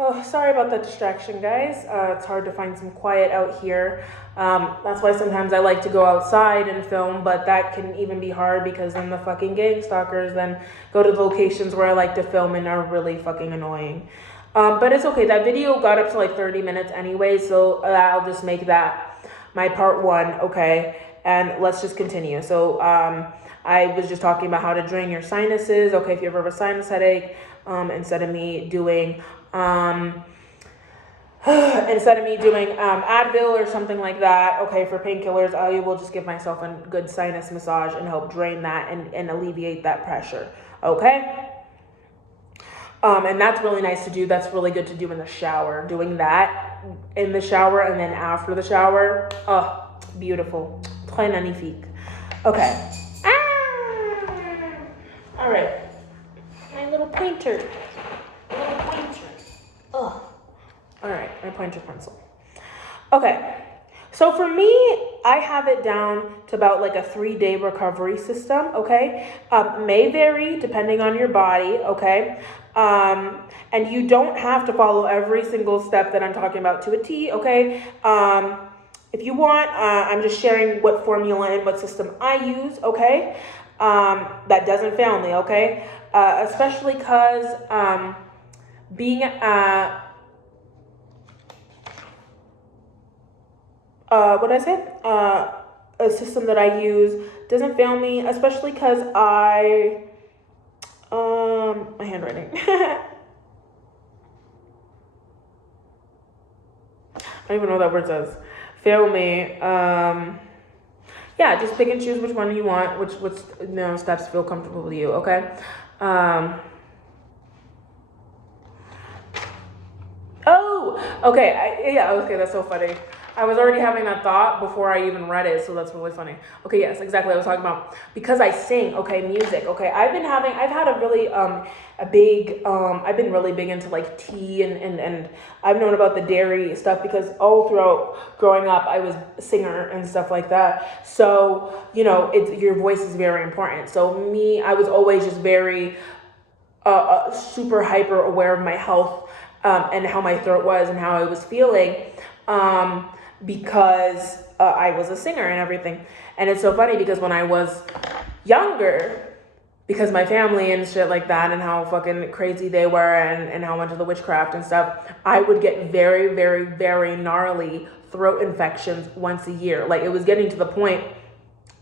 Oh, sorry about that distraction, guys. It's hard to find some quiet out here. That's why sometimes I like to go outside and film, but that can even be hard because then the fucking gang stalkers then go to the locations where I like to film and are really fucking annoying. But it's okay. That video got up to like 30 minutes anyway, so I'll just make that my part one, okay? And let's just continue. So I was just talking about how to drain your sinuses, okay, if you ever have a sinus headache, instead of me doing Advil or something like that, okay, for painkillers, I will just give myself a good sinus massage and help drain that and alleviate that pressure, okay? And that's really nice to do. That's really good to do in the shower. Doing that in the shower and then after the shower, oh, beautiful. Très magnifique. Okay. All right. My little pointer. Ugh. All right, my pointer pencil. Okay, so for me, I have it down to about like a 3-day recovery system, okay? May vary depending on your body, okay? And you don't have to follow every single step that I'm talking about to a T, okay? If you want, I'm just sharing what formula and what system I use, okay? That doesn't fail me, okay? Especially because being what did I say? A system that I use doesn't fail me, especially because my handwriting. I don't even know what that word says. Fail me. Yeah, just pick and choose which one you want, which steps feel comfortable with you, okay? Okay, that's so funny. I was already having that thought before I even read it, so that's really funny. Okay, yes, exactly. I was talking about because I sing, okay, music, okay. I've had a really I've been really big into like tea and I've known about the dairy stuff because all throughout growing up I was a singer and stuff like that. So, your voice is very important. So I was always just very super hyper aware of my health and how my throat was and how I was feeling. Because I was a singer and everything. And it's so funny because when I was younger, because my family and shit like that and how fucking crazy they were and how much of the witchcraft and stuff, I would get very, very, very gnarly throat infections once a year. Like it was getting to the point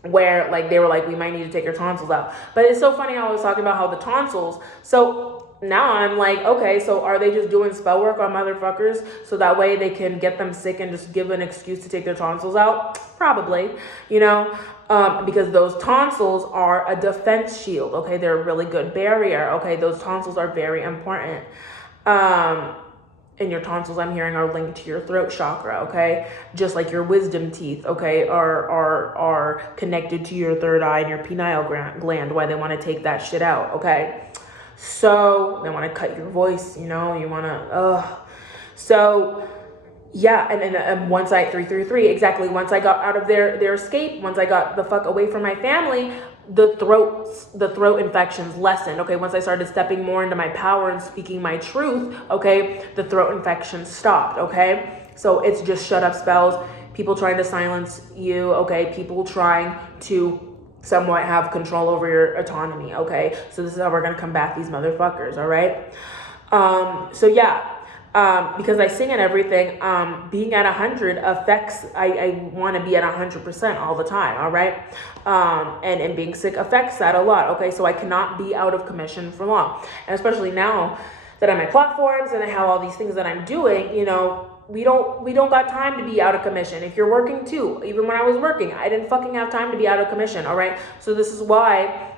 where like they were like, we might need to take your tonsils out. But it's so funny how I was talking about how the tonsils, so now I'm like, okay, so are they just doing spell work on motherfuckers so that way they can get them sick and just give an excuse to take their tonsils out? Probably, because those tonsils are a defense shield, okay? They're a really good barrier, okay? Those tonsils are very important. And your tonsils, I'm hearing, are linked to your throat chakra, okay? Just like your wisdom teeth, okay, are connected to your third eye and your pineal gland, why they want to take that shit out, okay? So they want to cut your voice, you want to, so yeah. And once I 333, exactly. Once I got out of their escape, once I got the fuck away from my family, the throat infections lessened. Okay. Once I started stepping more into my power and speaking my truth, okay, the throat infections stopped. Okay. So it's just shut up spells, people trying to silence you. Okay. People trying to somewhat have control over your autonomy, okay? So this is how we're gonna combat these motherfuckers, all right? So yeah, because I sing and everything, being at 100 affects, I wanna be at 100% all the time, all right? And being sick affects that a lot, okay? So I cannot be out of commission for long. And especially now that I'm at platforms and I have all these things that I'm doing, we don't got time to be out of commission. If you're working too, even when I was working, I didn't fucking have time to be out of commission, all right? So this is why,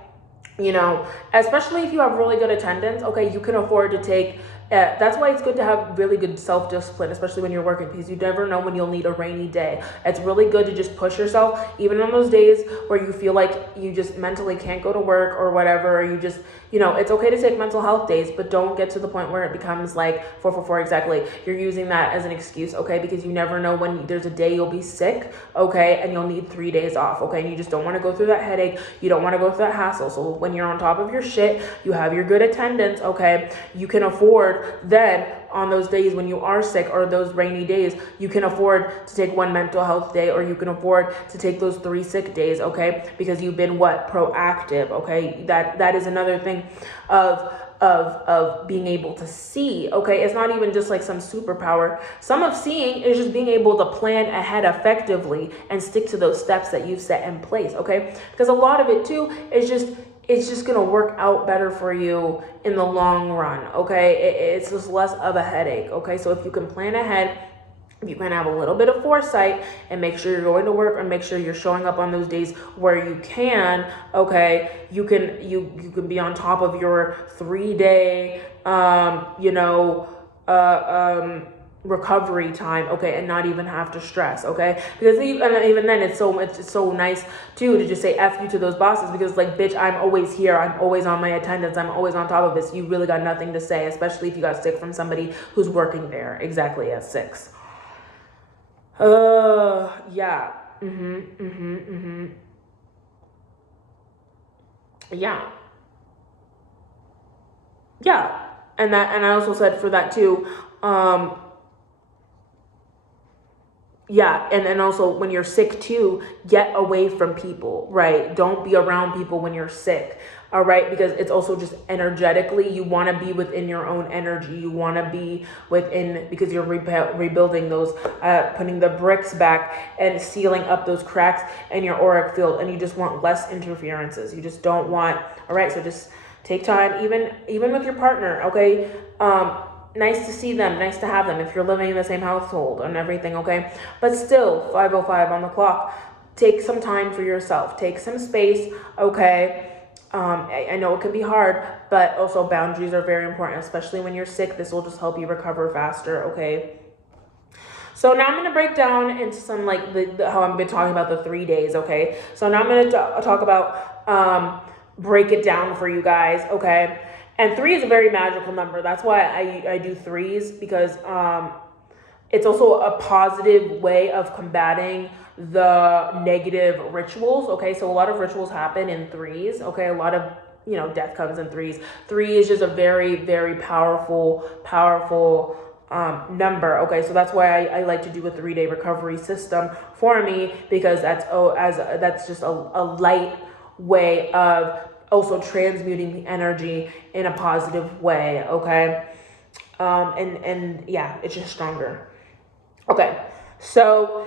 especially if you have really good attendance, okay, you can afford to take, that's why it's good to have really good self-discipline, especially when you're working, because you never know when you'll need a rainy day. It's really good to just push yourself, even on those days where you feel like you just mentally can't go to work or whatever, or you just, it's okay to take mental health days, but don't get to the point where it becomes like 444 exactly. You're using that as an excuse, okay, because you never know when there's a day you'll be sick, okay, and you'll need 3 days off, okay, and you just don't want to go through that headache, you don't want to go through that hassle. So when you're on top of your shit, you have your good attendance, okay, you can afford afford then on those days when you are sick or those rainy days, you can afford to take one mental health day, or you can afford to take those 3 sick days, okay? Because you've been proactive, okay? That is another thing of being able to see, okay? It's not even just like some superpower. Some of seeing is just being able to plan ahead effectively and stick to those steps that you've set in place, okay? Because a lot of it too is it's just gonna work out better for you in the long run, okay? It's just less of a headache, okay? So if you can plan ahead, you can have a little bit of foresight and make sure you're going to work, and make sure you're showing up on those days where you can, okay? You can be on top of your 3-day, recovery time, okay, and not even have to stress, okay? Because even then, it's so nice too to just say F you to those bosses, because like, bitch, I'm always here, I'm always on my attendance, I'm always on top of this. You really got nothing to say, especially if you got sick from somebody who's working there exactly at 6. Yeah. Yeah. Yeah. And I also said for that too, yeah, and then also when you're sick too, get away from people, right? Don't be around people when you're sick, all right? Because it's also just energetically, you want to be within your own energy. You want to be within, because you're rebuilding those, putting the bricks back and sealing up those cracks in your auric field, and you just want less interferences. You just don't want, all right? So just take time, even with your partner, okay? Nice to see them, nice to have them if you're living in the same household and everything, okay? But still, 5:05 on the clock, take some time for yourself, take some space, okay? I know it can be hard, but also boundaries are very important, especially when you're sick. This will just help you recover faster, okay? So now I'm going to break down into some, like, how I've been talking about the 3 days, okay? So now I'm going to talk about, break it down for you guys, okay? And 3 is a very magical number. That's why I do 3s, because it's also a positive way of combating the negative rituals, okay? So a lot of rituals happen in 3s, okay? A lot of, death comes in 3s. 3 is just a very, very powerful number, okay? So that's why I like to do a 3-day recovery system for me, because that's just a light way of also transmuting the energy in a positive way, okay? And yeah, it's just stronger. Okay, so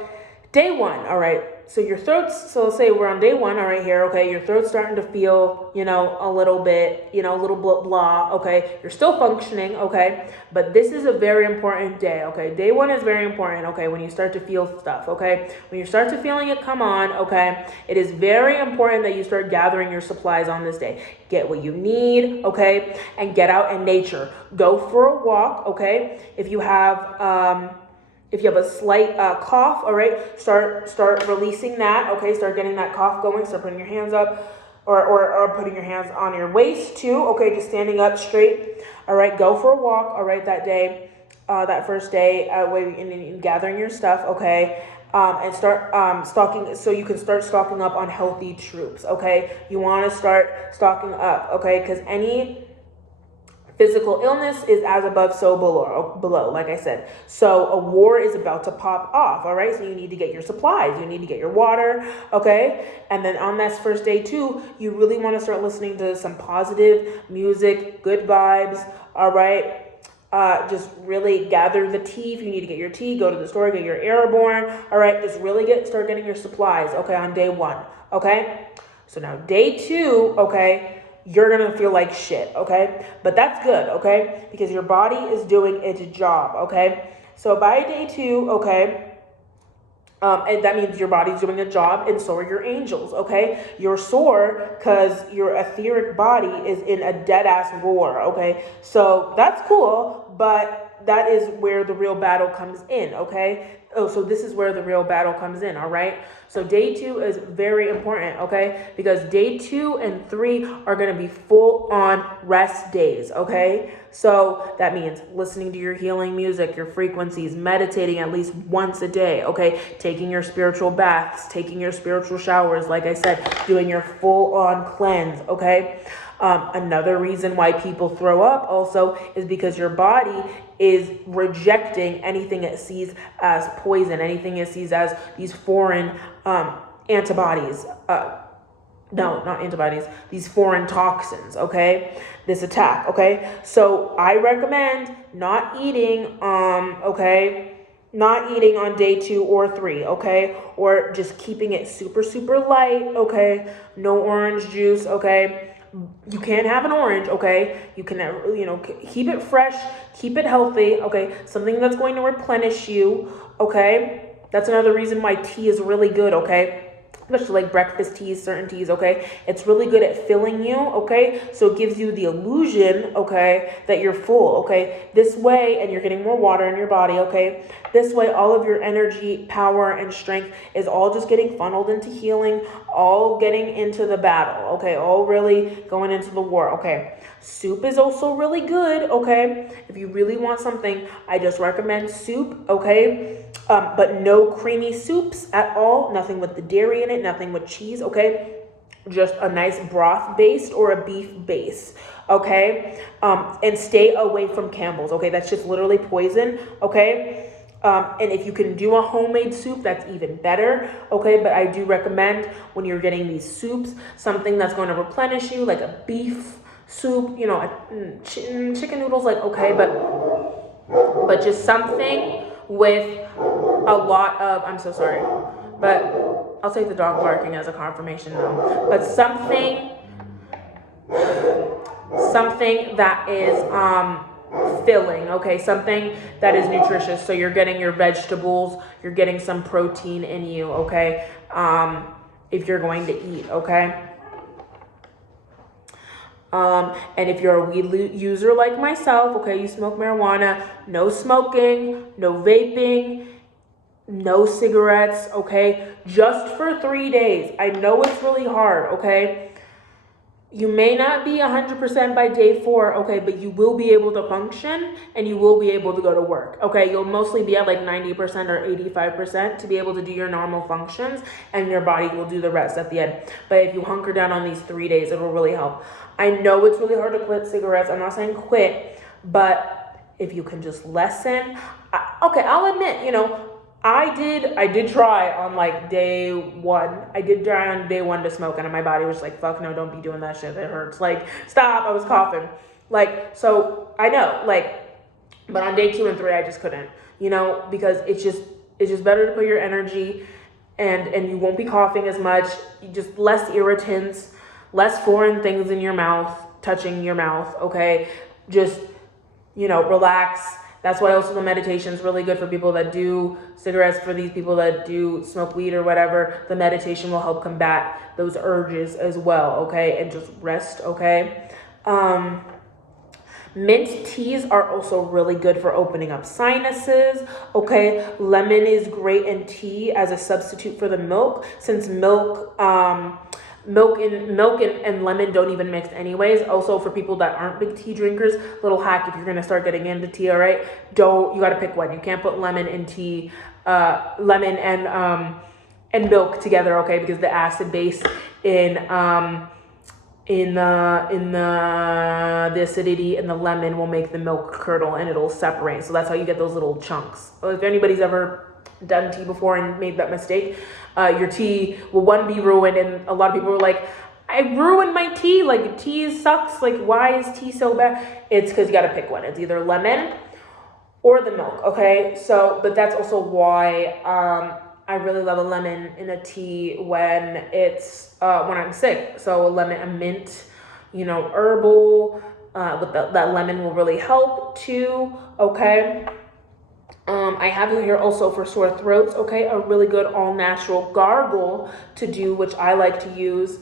day 1, all right? So your throat's, so let's say we're on day 1, all right, here, okay? Your throat's starting to feel, a little bit, a little blah, okay? You're still functioning, okay? But this is a very important day, okay? Day 1 is very important, okay? When you start to feel stuff, okay? When you start to feeling it come on, okay? It is very important that you start gathering your supplies on this day. Get what you need, okay? And get out in nature. Go for a walk, okay? If you have a slight cough, all right, start releasing that, okay? Start getting that cough going. Start putting your hands up, or putting your hands on your waist too, okay? Just standing up straight, all right? Go for a walk, all right, that day, that first day, and gathering your stuff, okay? And start stocking, so you can start stocking up on healthy troops, okay? You want to start stocking up, okay? Because any physical illness is as above, so below, like I said. So a war is about to pop off, all right? So you need to get your supplies. You need to get your water, okay? And then on that first day too, you really want to start listening to some positive music, good vibes, all right? Just really gather the tea. If you need to get your tea, go to the store, get your Airborne, all right? Just really start getting your supplies, okay, on day 1, okay? So now day 2, okay, you're going to feel like shit, okay? But that's good, okay? Because your body is doing its job, okay? So by day 2, okay, and that means your body's doing a job, and so are your angels, okay? You're sore because your etheric body is in a dead-ass war, okay? So that's cool, but that is where the real battle comes in, okay? Oh, so this is where the real battle comes in, all right? So day 2 is very important, okay? Because day 2 and 3 are going to be full-on rest days, okay? So that means listening to your healing music, your frequencies, meditating at least once a day, okay? Taking your spiritual baths, taking your spiritual showers, like I said, doing your full-on cleanse, okay? Another reason why people throw up also is because your body is rejecting anything it sees as poison, anything it sees as these foreign antibodies. No, not antibodies, these foreign toxins, okay? This attack, okay? So I recommend not eating, okay? Not eating on day 2 or 3, okay? Or just keeping it super, super light, okay? No orange juice, okay? You can't have an orange, okay? You can, keep it fresh, keep it healthy, okay? Something that's going to replenish you, okay? That's another reason why tea is really good, okay? Especially like breakfast teas, certain teas, okay? It's really good at filling you, okay? So it gives you the illusion, okay, that you're full, okay? This way, and you're getting more water in your body, okay? This way, all of your energy, power, and strength is all just getting funneled into healing, all getting into the battle, okay? All really going into the war, okay? Soup is also really good, okay? If you really want something, I just recommend soup, okay? But no creamy soups at all. Nothing with the dairy in it, nothing with cheese, okay? Just a nice broth based or a beef base, okay? And stay away from Campbell's, okay? That's just literally poison, okay? And if you can do a homemade soup, that's even better, okay? But I do recommend when you're getting these soups, something that's going to replenish you, like a beef soup, chicken noodles, like, okay, but just something with a lot of, I'm so sorry, but I'll take the dog barking as a confirmation though, but something that is filling, okay, something that is nutritious, so you're getting your vegetables, you're getting some protein in you, okay, if you're going to eat, okay. And if you're a weed user like myself, okay, you smoke marijuana, no smoking, no vaping, no cigarettes, okay, just for 3 days. I know it's really hard, okay. You may not be 100% by day 4, okay, but you will be able to function and you will be able to go to work, okay? You'll mostly be at like 90% or 85% to be able to do your normal functions, and your body will do the rest at the end. But if you hunker down on these 3 days, it will really help. I know it's really hard to quit cigarettes. I'm not saying quit, but if you can just lessen, okay, I'll admit, I did try on like day 1. I did try on day 1 to smoke, and my body was like, fuck no, don't be doing that shit. It hurts. Like, stop. I was coughing. Like, so I know, like, but on day 2 and 3, I just couldn't, because it's just better to put your energy, and you won't be coughing as much. You just less irritants, less foreign things in your mouth, touching your mouth. Okay. Just, relax. That's why also the meditation is really good for people that do cigarettes, for these people that do smoke weed or whatever. The meditation will help combat those urges as well, okay? And just rest, okay? Mint teas are also really good for opening up sinuses, okay? Lemon is great in tea as a substitute for the milk, since milk and lemon don't even mix anyways. Also, for people that aren't big tea drinkers, little hack, if you're gonna start getting into tea, all right, you gotta pick one. You can't put lemon in tea, lemon and milk together, okay, because the acid base in the acidity in the lemon will make the milk curdle and it'll separate. So that's how you get those little chunks. If anybody's ever done tea before and made that mistake, your tea will be ruined, and a lot of people were like, I ruined my tea, like tea sucks, like why is tea so bad? It's because you got to pick one. It's either lemon or the milk, okay? So, but that's also why I really love a lemon in a tea when when I'm sick. So a mint, herbal, with that lemon will really help too, okay? I have here also for sore throats, okay, a really good all-natural gargle to do, which I like to use,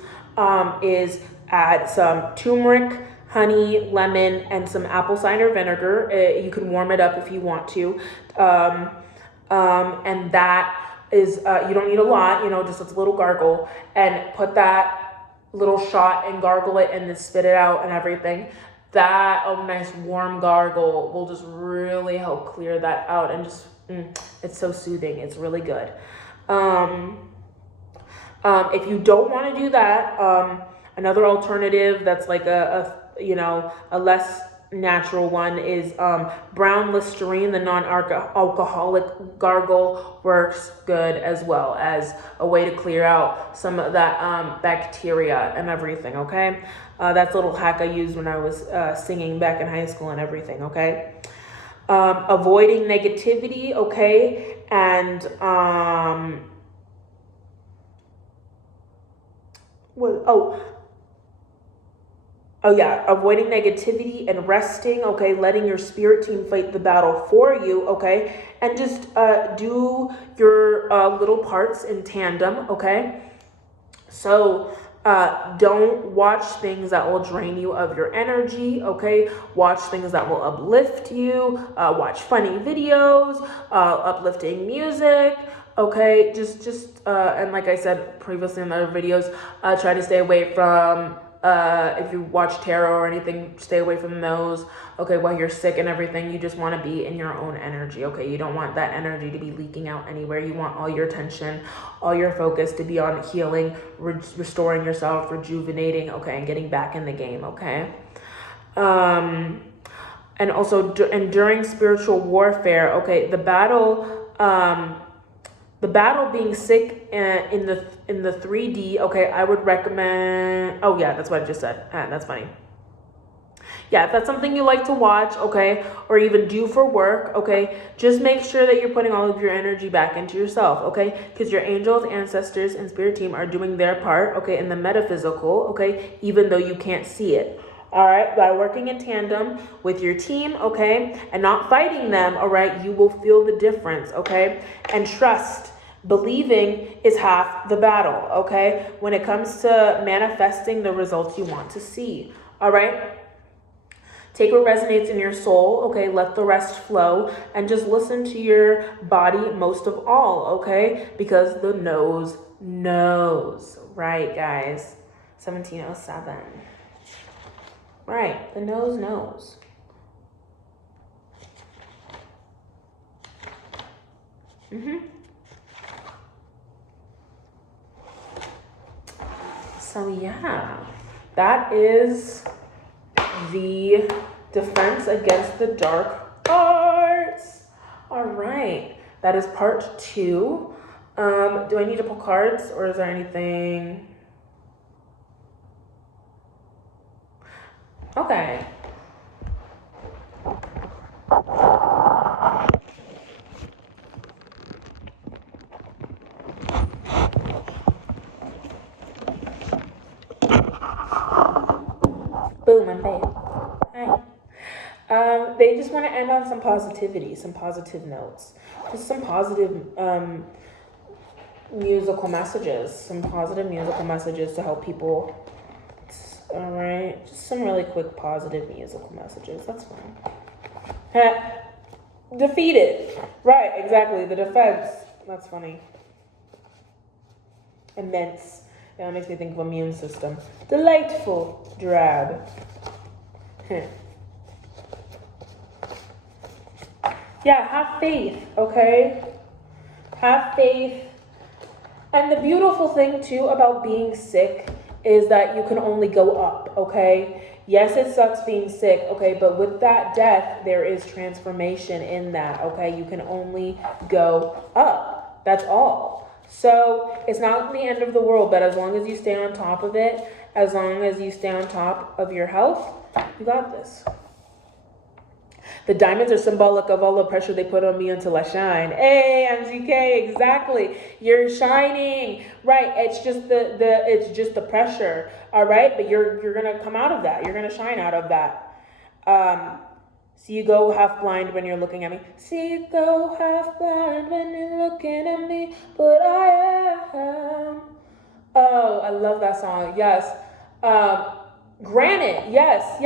is add some turmeric, honey, lemon, and some apple cider vinegar. You can warm it up if you want to. And that is, you don't need a lot, just a little gargle, and put that little shot and gargle it and then spit it out and everything. That nice warm gargle will just really help clear that out, and just it's so soothing. It's really good. If you don't want to do that, Another alternative that's like a less natural one is brown Listerine. The non-alcoholic gargle works good, as well as a way to clear out some of that bacteria and everything. Okay, that's a little hack I used when I was singing back in high school and everything. Okay, avoiding negativity. Okay, and Oh yeah, avoiding negativity and resting, okay, letting your spirit team fight the battle for you, okay, and just do your little parts in tandem, okay. So don't watch things that will drain you of your energy, okay. Watch things that will uplift you. Watch funny videos, uplifting music. Okay, just and like I said previously in other videos, try to stay away from if you watch tarot or anything, stay away from those. Okay, while you're sick and everything, you just want to be in your own energy. Okay, you don't want that energy to be leaking out anywhere. You want all your attention, all your focus to be on healing, restoring yourself, rejuvenating, okay, and getting back in the game. Okay, and also during spiritual warfare, okay, the battle being sick in the 3D, okay, I would recommend, oh yeah, that's what I just said. That's funny. Yeah, if that's something you like to watch, okay, or even do for work, okay, just make sure that you're putting all of your energy back into yourself, okay, because your angels, ancestors, and spirit team are doing their part, okay, in the metaphysical, okay, even though you can't see it. All right, by working in tandem with your team, okay, and not fighting them, all right, you will feel the difference, okay, and trust. Believing is half the battle, okay, when it comes to manifesting the results you want to see, all right. Take what resonates in your soul, okay, let the rest flow, and just listen to your body most of all, okay, because the nose knows, right, guys? 1707. Right, the nose knows. So yeah, that is the defense against the dark arts. All right, that is part 2. Do I need to pull cards, or is there anything? Okay. Boom and bam. Hi. They just want to end on some positivity, some positive notes, just some positive musical messages, to help people. All right, just some really quick positive musical messages. That's fine. Defeated. Right, exactly. The defense. That's funny. Immense. Yeah, that makes me think of immune system. Delightful. Drab. Yeah, have faith, okay? Have faith. And the beautiful thing, too, about being sick is that you can only go up, okay? Yes, it sucks being sick, okay? But with that death, there is transformation in that, okay? You can only go up. That's all. So it's not the end of the world, but as long as you stay on top of it, as long as you stay on top of your health, you got this. The diamonds are symbolic of all the pressure they put on me until I shine. Hey, MGK, exactly. You're shining, right? It's just the pressure, all right. But you're gonna come out of that. You're gonna shine out of that. See you go half blind when you're looking at me. See you go half blind when you're looking at me, but I am. Oh, I love that song. Yes. Granite. Yes.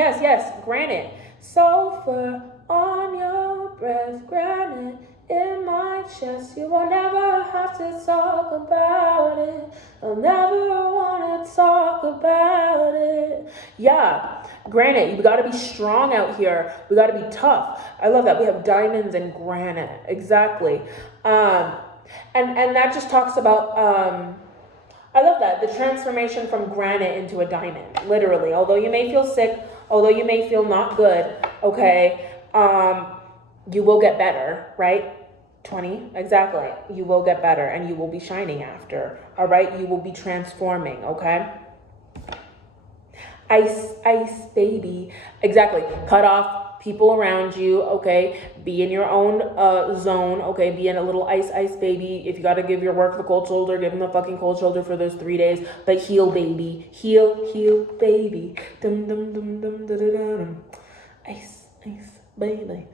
Granite. Sulfur on your breath, granite in my chest. You will never have to talk about it. I'll never want to talk about it. Yeah, granite. You got to be strong out here. We got to be tough. I love that. We have diamonds and granite. Exactly. And that just talks about I love that. The transformation from granite into a diamond, literally. Although you may feel sick, although you may feel not good, okay, you will get better, right? 20, exactly. You will get better and you will be shining after, all right? You will be transforming, okay? Ice, ice, baby. Exactly. Cut off people around you, okay? Be in your own zone, okay? Be in a little ice, ice, baby. If you got to give your work the cold shoulder, give them the fucking cold shoulder for those 3 days. But heal, baby. Heal, heal, baby. Dum, dum, dum, dum, dum, dum, dum. Ice, ice, baby.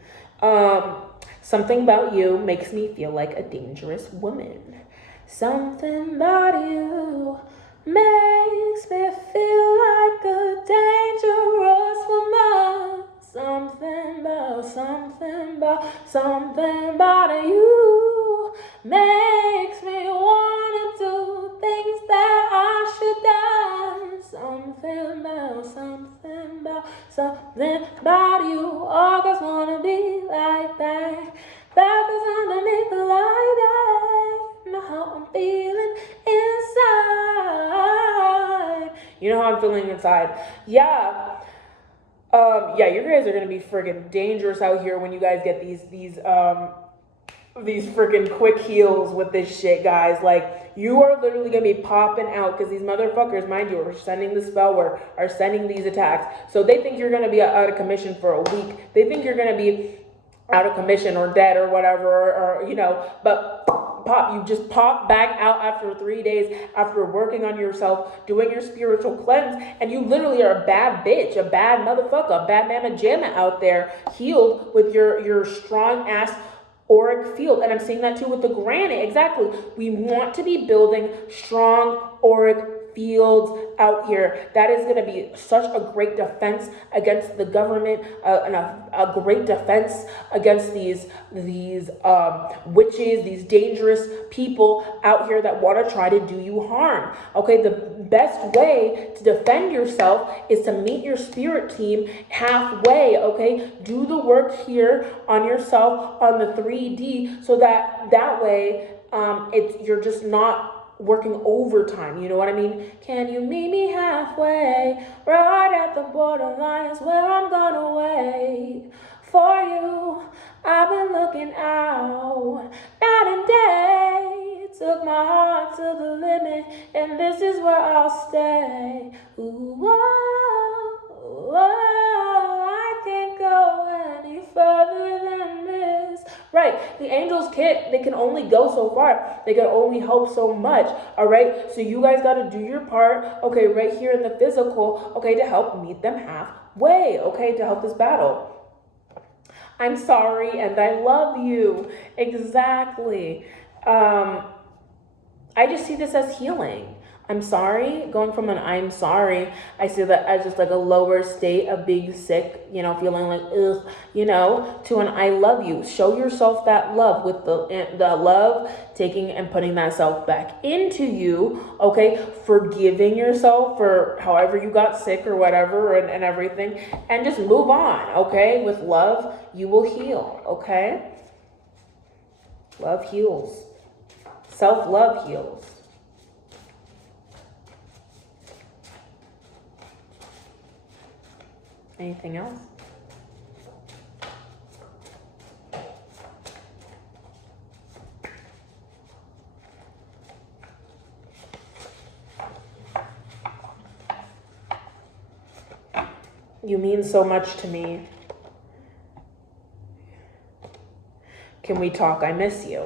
Something about you makes me feel like a dangerous woman. Something about you makes me feel like a dangerous woman. Something about you makes me want to do things that I should done. Something about you. All girls wanna be like that. That goes underneath the light that. Know how I'm feeling inside. You know how I'm feeling inside. Yeah. Yeah, you guys are gonna be friggin' dangerous out here when you guys get these freaking quick heals with this shit, guys. Like, you are literally gonna be popping out because these motherfuckers, mind you, are sending the spell work, are sending these attacks. So they think you're gonna be out of commission for a week. They think you're gonna be out of commission or dead or whatever, or you know, but you just pop back out after 3 days after working on yourself, doing your spiritual cleanse, and you literally are a bad bitch, a bad motherfucker, a bad mamma jamma out there, healed with your strong ass auric field. And I'm seeing that too with the granite. Exactly. We want to be building strong auric fields out here. That is going to be such a great defense against the government, and a great defense against these witches, these dangerous people out here that want to try to do you harm. Okay, the best way to defend yourself is to meet your spirit team halfway. Okay, do the work here on yourself on the 3D, so that way you're just not working overtime, you know what I mean? Can you meet me halfway, right at the borderline is where I'm gonna wait for you. I've been looking out, night and day, took my heart to the limit, and this is where I'll stay. Ooh, whoa, whoa, I can't go any further than this. Right, the angels they can only go so far. They can only help so much, all right? So you guys got to do your part, okay, right here in the physical, okay, to help meet them halfway, okay, to help this battle. I'm sorry and I love you. Exactly. I just see this as healing. I'm sorry, going from an I'm sorry, I see that as just like a lower state of being sick, you know, feeling like, ugh, you know, to an I love you. Show yourself that love with the love, taking and putting that self back into you, okay? Forgiving yourself for however you got sick or whatever and everything, and just move on, okay? With love, you will heal, okay? Love heals. Self-love heals. Anything else? You mean so much to me. Can we talk? I miss you.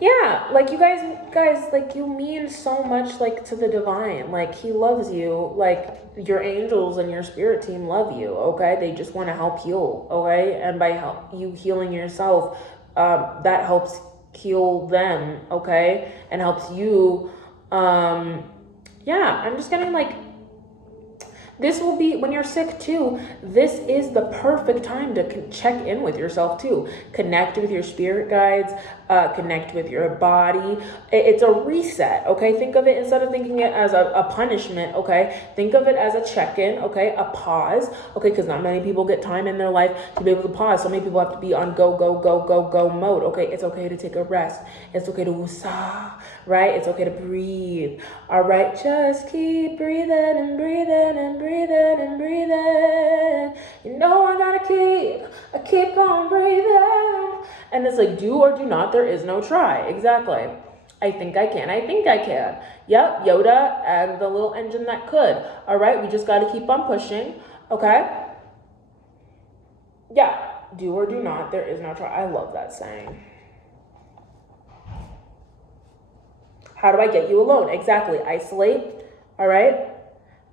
Yeah, like you guys, like you mean so much, like to the divine. Like he loves you. Like your angels and your spirit team love you. Okay, they just want to help heal. Okay, and by you healing yourself, that helps heal them. Okay, and helps you. Yeah, I'm just getting like This will be, when you're sick too, this is the perfect time to check in with yourself too. Connect with your spirit guides, connect with your body. It's a reset, okay? Think of it, instead of thinking it as a punishment, okay? Think of it as a check-in, okay? A pause, okay? Because not many people get time in their life to be able to pause. So many people have to be on go, go, go, go, go mode, okay? It's okay to take a rest. It's okay to woosah, right? It's okay to breathe, all right? Just keep breathing and breathing and breathing and breathing. You know I keep on breathing. And it's like, do or do not, there is no try. Exactly. I think I can. Yep, Yoda and the little engine that could. All right, we just got to keep on pushing. Okay? Yeah, do or do not, there is no try. I love that saying. How do I get you alone? Exactly. Isolate. All right?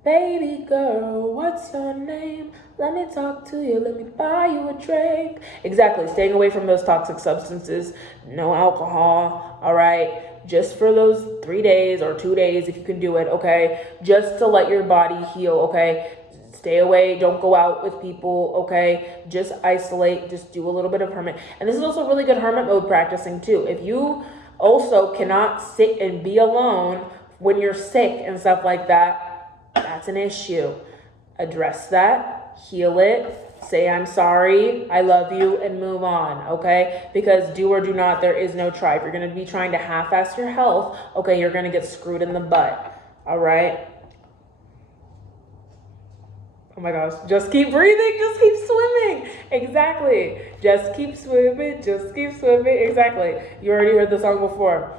Baby girl, what's your name? Let me talk to you. Let me buy you a drink. Exactly. Staying away from those toxic substances. No alcohol. All right? Just for those 3 days or 2 days, if you can do it. Okay? Just to let your body heal. Okay? Stay away. Don't go out with people. Okay? Just isolate. Just do a little bit of hermit. And this is also really good hermit mode practicing too. If you also cannot sit and be alone when you're sick and stuff like that, that's an issue. Address that, heal it, say I'm sorry, I love you, and move on, okay? Because do or do not, there is no try. If you're going to be trying to half-ass your health, okay, you're going to get screwed in the butt, all right? Oh my gosh, just keep breathing, just keep swimming. Exactly. Just keep swimming, exactly. You already heard the song before.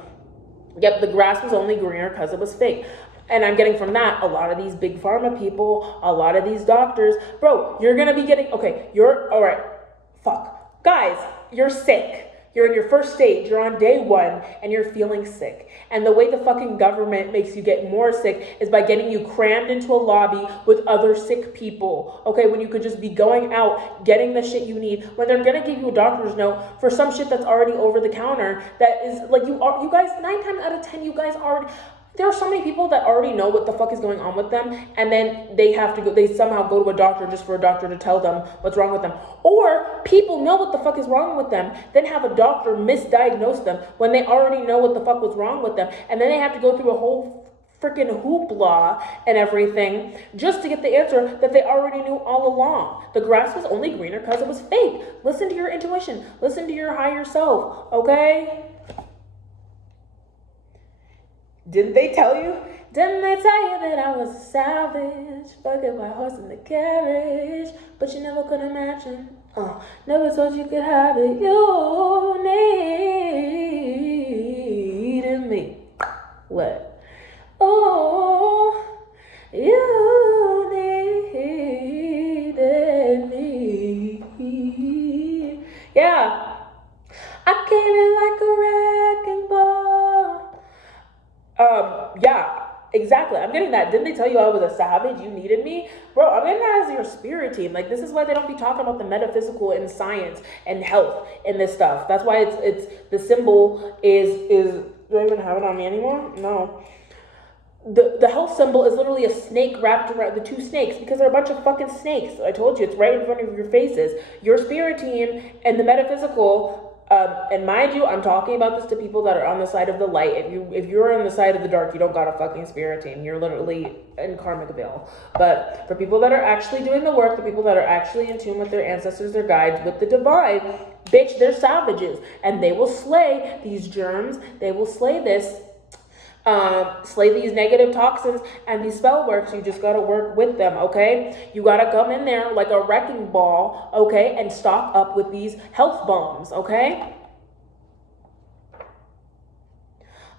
Yep, the grass was only greener because it was fake. And I'm getting from that, a lot of these big pharma people, a lot of these doctors, bro, you're going to be getting, okay, all right, fuck. Guys, you're sick. You're in your first stage, you're on day 1, and you're feeling sick. And the way the fucking government makes you get more sick is by getting you crammed into a lobby with other sick people, okay? When you could just be going out, getting the shit you need, when they're gonna give you a doctor's note for some shit that's already over the counter, that is, like, you guys, 9 times out of 10, you guys already... There are so many people that already know what the fuck is going on with them, and then they somehow go to a doctor just for a doctor to tell them what's wrong with them. Or people know what the fuck is wrong with them, then have a doctor misdiagnose them when they already know what the fuck was wrong with them, and then they have to go through a whole freaking hoopla and everything just to get the answer that they already knew all along. The grass was only greener because it was fake. Listen to your intuition. Listen to your higher self, okay? Didn't they tell you? Didn't they tell you that I was a savage? Fucking my horse in the carriage. But you never could imagine. Never told you could have it. You needed me. What? Oh, you needed me. Yeah. I came in like a wrecking ball. Yeah, exactly. I'm getting that. Didn't they tell you I was a savage? You needed me? Bro, I'm getting that as your spirit team. Like, this is why they don't be talking about the metaphysical and science and health and this stuff. That's why it's the symbol is, do I even have it on me anymore? No. The health symbol is literally a snake wrapped around, the 2 snakes, because they're a bunch of fucking snakes. I told you, it's right in front of your faces. Your spirit team and the metaphysical. And mind you, I'm talking about this to people that are on the side of the light. If you're on the side of the dark, you don't got a fucking spirit team. You're literally in karmic veil. But for people that are actually doing the work, the people that are actually in tune with their ancestors, their guides, with the divine, bitch, they're savages. And they will slay these germs. They will slay this. Slay these negative toxins and these spell works. You just got to work with them, okay? You got to come in there like a wrecking ball, okay, and stock up with these health bombs, okay?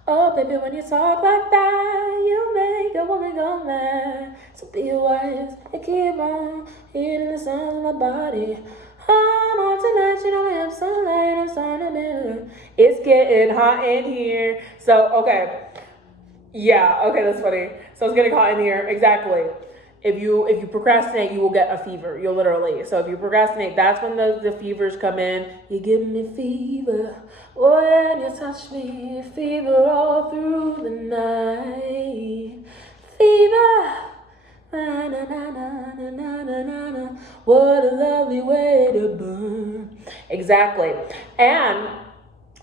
Oh, baby, when you talk like that, you make a woman go mad. So be wise and keep on hearing the sound of my body. I'm on tonight, you know, we have sunlight, I'm starting to... It's getting hot in here. So, okay. Yeah, okay, that's funny. So it's getting hot in here. Exactly. If you procrastinate, you will get a fever. You'll literally. So if you procrastinate, that's when the fevers come in. You give me fever when you touch me. Fever all through the night. Fever Na, na, na, na, na, na, na, na, na. What a lovely way to burn. Exactly. And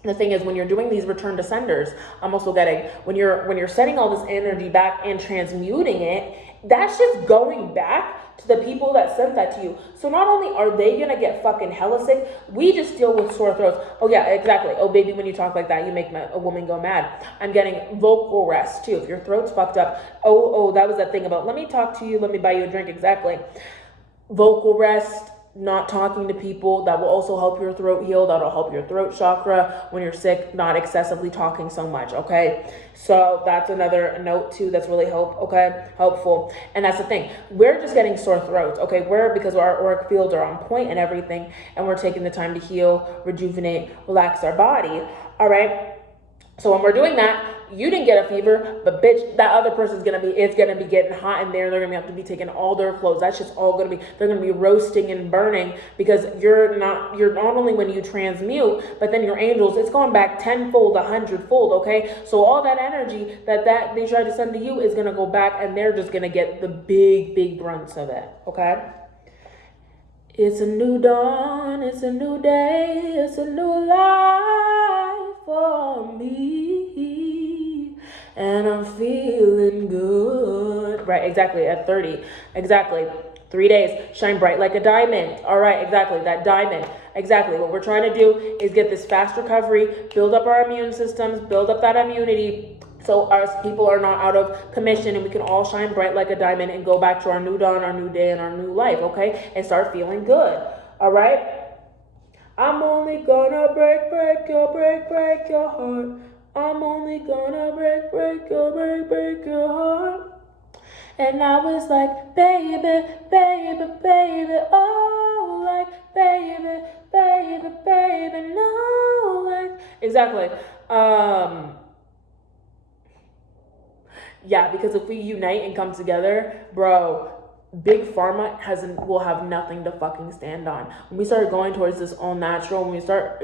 the thing is, when you're doing these return to senders, I'm also getting, when you're sending all this energy back and transmuting it, that's just going back to the people that sent that to you. So not only are they gonna get fucking hella sick, we just deal with sore throats. Oh yeah, exactly. Oh baby, when you talk like that, you make a woman go mad. I'm getting vocal rest too. If your throat's fucked up, oh, that was that thing about, let me talk to you, let me buy you a drink. Exactly. Vocal rest, not talking to people, that will also help your throat heal. That'll help your throat chakra when you're sick, not excessively talking so much. Okay, so that's another note too that's really helpful. And that's the thing, we're just getting sore throats, okay, because our auric fields are on point and everything, and we're taking the time to heal, rejuvenate, relax our body. All right, so when we're doing that, you didn't get a fever, but bitch, that other person's it's gonna be getting hot in there. They're gonna have to be taking all their clothes. That's just all they're gonna be roasting and burning, because you're not only, when you transmute, but then your angels, it's going back 10-fold, 100-fold, okay? So all that energy that they tried to send to you is gonna go back, and they're just gonna get the big brunts of it, okay? It's a new dawn, it's a new day, it's a new life for me, and I'm feeling good. Right, exactly, at 30, exactly. 3 days, shine bright like a diamond. All right, exactly, that diamond. Exactly, what we're trying to do is get this fast recovery, build up our immune systems, build up that immunity, so our people are not out of commission, and we can all shine bright like a diamond and go back to our new dawn, our new day, and our new life, okay? And start feeling good, all right? I'm only gonna break your heart. I'm only gonna break your heart. And I was like, baby, oh, like, baby, no, like, exactly. Yeah, because if we unite and come together, bro, big pharma will have nothing to fucking stand on. When we start going towards this all natural, when we start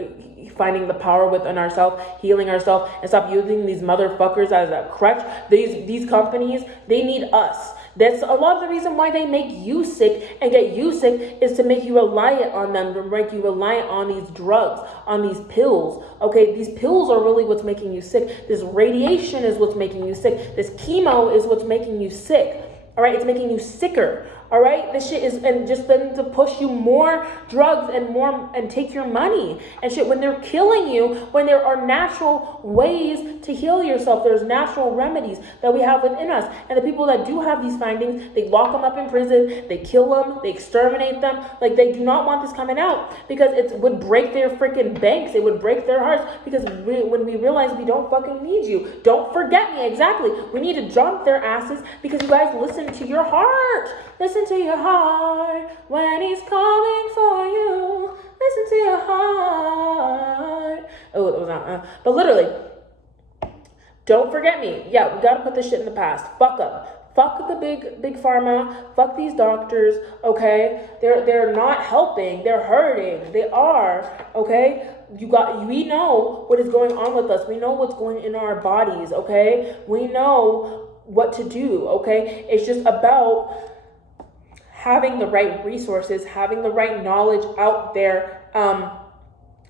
finding the power within ourselves, healing ourselves, and stop using these motherfuckers as a crutch, these companies, they need us. That's a lot of the reason why they make you sick and get you sick, is to make you reliant on them, to make you reliant on these drugs, on these pills. Okay, these pills are really what's making you sick. This radiation is what's making you sick. This chemo is what's making you sick. All right, it's making you sicker. All right, this shit is, and just then to push you more drugs and take your money and shit, when they're killing you, when there are natural ways to heal yourself. There's natural remedies that we have within us. And the people that do have these findings, they lock them up in prison, they kill them, they exterminate them. Like, they do not want this coming out, because it would break their freaking banks. It would break their hearts, because when we realize we don't fucking need you. Don't forget me, exactly. We need to jump their asses, because you guys listen to your heart. Listen to your heart when he's calling for you. Listen to your heart. Oh, that was not, but literally, don't forget me. Yeah, we gotta put this shit in the past. Fuck up. Fuck the big pharma. Fuck these doctors. Okay, they're not helping. They're hurting. They are. Okay. We know what is going on with us. We know what's going in our bodies. Okay, we know what to do. Okay, it's just about having the right resources, having the right knowledge out there,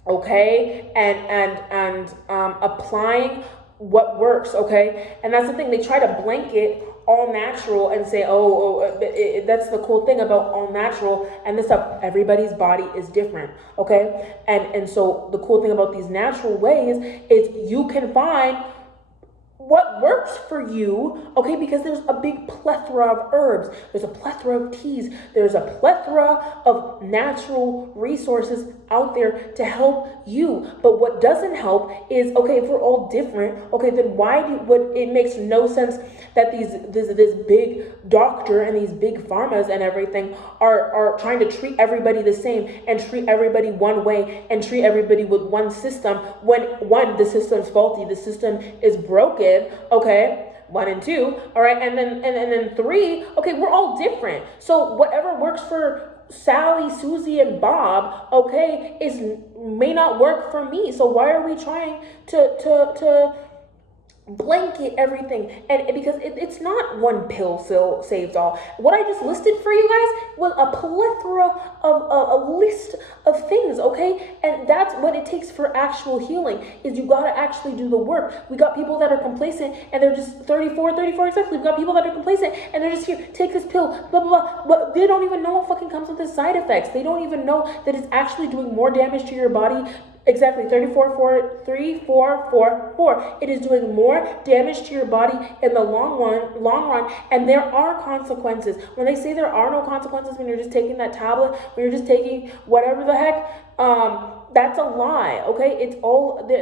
okay, and applying what works, okay. And that's the thing, they try to blanket all natural and say, that's the cool thing about all natural and this stuff. Everybody's body is different, okay. And so the cool thing about these natural ways is you can find what works for you, okay, because there's a big plethora of herbs, there's a plethora of teas, there's a plethora of natural resources out there to help you. But what doesn't help is, okay, if we're all different, okay, then it makes no sense that this big doctor and these big pharmas and everything are trying to treat everybody the same and treat everybody one way and treat everybody with one system, when one, the system's faulty, the system is broken, okay. 1 and 2, all right, and then 3, okay, we're all different. So whatever works for Sally, Susie, and Bob, okay, may not work for me. So why are we trying to blanket everything, and because it's not one pill saves all. What I just listed for you guys was a plethora of a list of things, okay? And that's what it takes for actual healing, is you gotta actually do the work. We got people that are complacent and they're just 34 exactly. We've got people that are complacent and they're just here, take this pill, blah blah blah, but they don't even know what fucking comes with the side effects. They don't even know that it's actually doing more damage to your body. Exactly, 3444. It is doing more damage to your body in the long run, and there are consequences. When they say there are no consequences when you're just taking that tablet, when you're just taking whatever the heck, that's a lie, okay?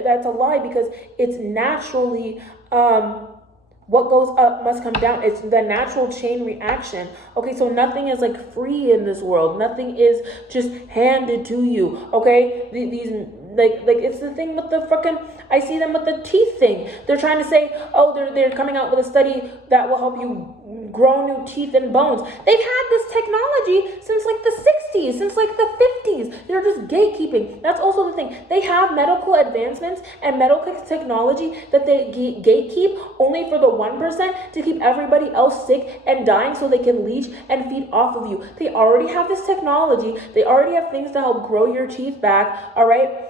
That's a lie, because it's naturally, what goes up must come down. It's the natural chain reaction. Okay, so nothing is like free in this world. Nothing is just handed to you. Okay, these like it's the thing with the fucking, I see them with the teeth thing. They're trying to say, oh, they're coming out with a study that will help you grow new teeth and bones. They've had this technology since like the 60s, since like the 50s. They're just gatekeeping. That's also the thing. They have medical advancements and medical technology that they gatekeep only for the 1% to keep everybody else sick and dying so they can leech and feed off of you. They already have this technology. They already have things to help grow your teeth back, all right?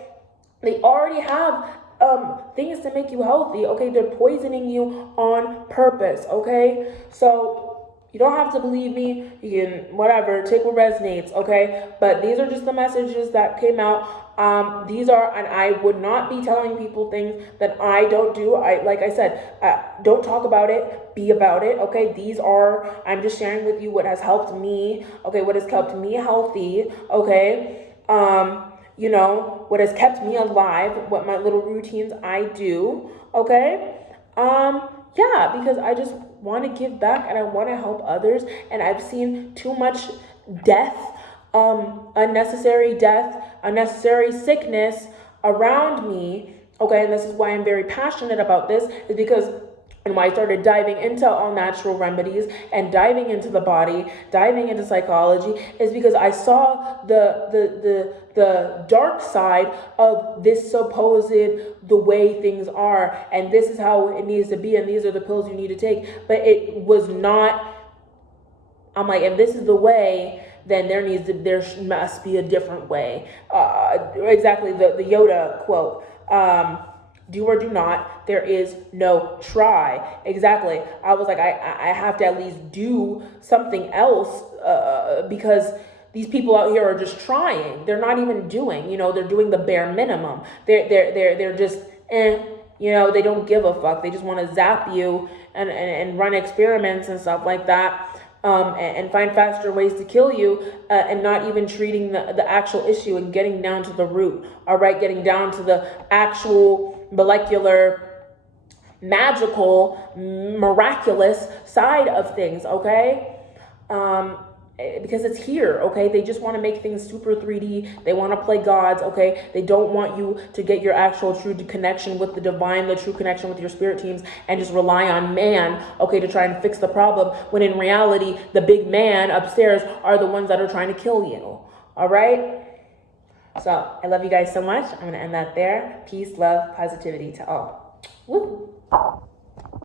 They already have things to make you healthy, okay? They're poisoning you on purpose, okay? So you don't have to believe me. You can, whatever, take what resonates, okay? But these are just the messages that came out. These are, and I would not be telling people things that I don't do. Like I said, don't talk about it, be about it, okay? These are, I'm just sharing with you what has helped me, okay? What has kept me healthy, okay? You know, what has kept me alive, what my little routines I do, okay? Yeah, because I just want to give back and I want to help others, and I've seen too much death, unnecessary sickness around me, okay? And this is why I'm very passionate about this, is because, and why I started diving into all natural remedies and diving into the body, diving into psychology, is because I saw the dark side of this supposed, the way things are, and this is how it needs to be, and these are the pills you need to take. But it was not. I'm like, if this is the way, then there must be a different way. Exactly, the Yoda quote. Do or do not, there is no try. Exactly. I was like, I have to at least do something else, because these people out here are just trying. They're not even doing, they're doing the bare minimum. They're just, they don't give a fuck. They just want to zap you and run experiments and stuff like that. And find faster ways to kill you, and not even treating the actual issue and getting down to the root, all right? Getting down to the actual molecular, magical, miraculous side of things, okay? Because it's here, okay? They just want to make things super 3D. They want to play gods, okay? They don't want you to get your actual true connection with the divine, the true connection with your spirit teams, and just rely on man, okay, to try and fix the problem, when in reality, the big man upstairs are the ones that are trying to kill you, all right? So I love you guys so much. I'm going to end that there. Peace, love, positivity to all. Woo!